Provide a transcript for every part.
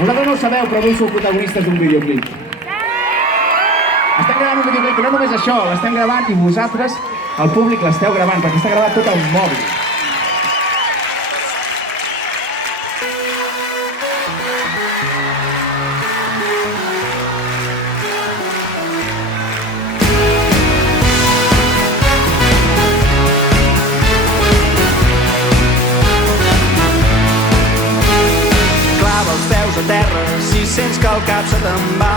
Vosaltres no ho sabeu, però avui sou protagonistes d'un videoclip. Estem gravant un videoclip, i no només això, l'estem gravant i vosaltres, el públic, l'esteu gravant, perquè està gravat tot al mòbil. A terra, si sents que el cap se te'n va,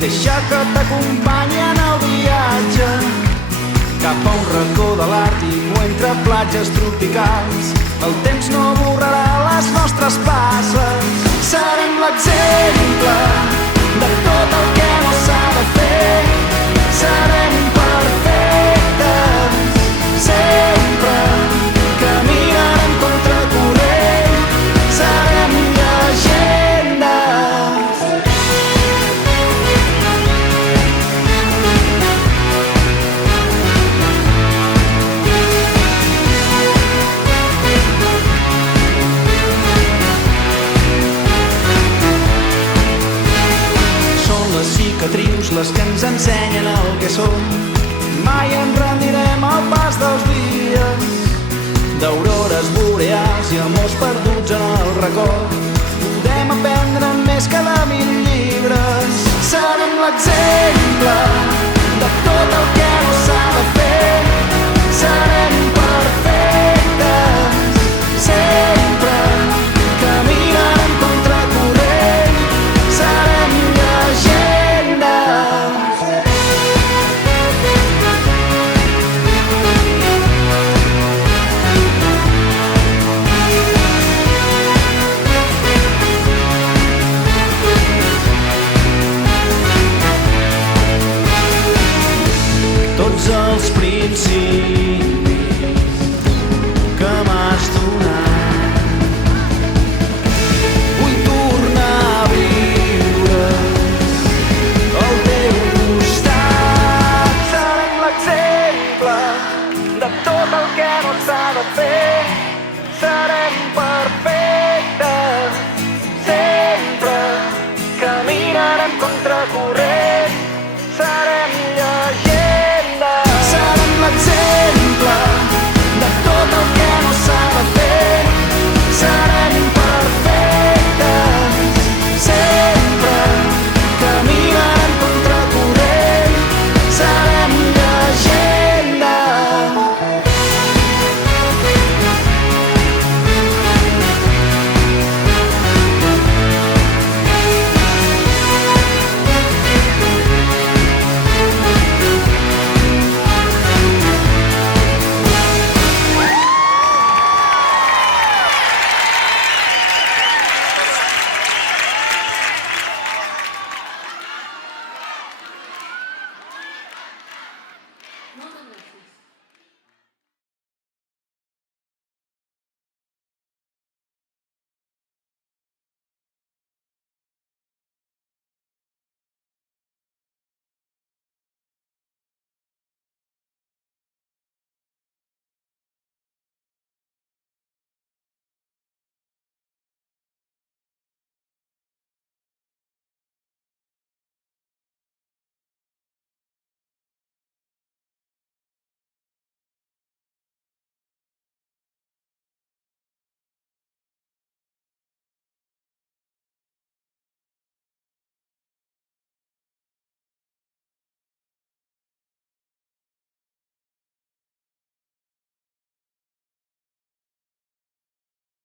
deixa que t'acompanyi en el viatge cap a un racó de l'Àrtic o entre platges tropicals. El temps no borrarà les nostres passes. Serem l'exemple de tot el que no s'ha de fer. Serem perfectes sempre, caminarem contra corrent. Serem llegendes. Cicatrius les que ens ensenyen el que som. Mai ens rendirem al pas dels dies, d'aurores boreals i amors perduts en el record.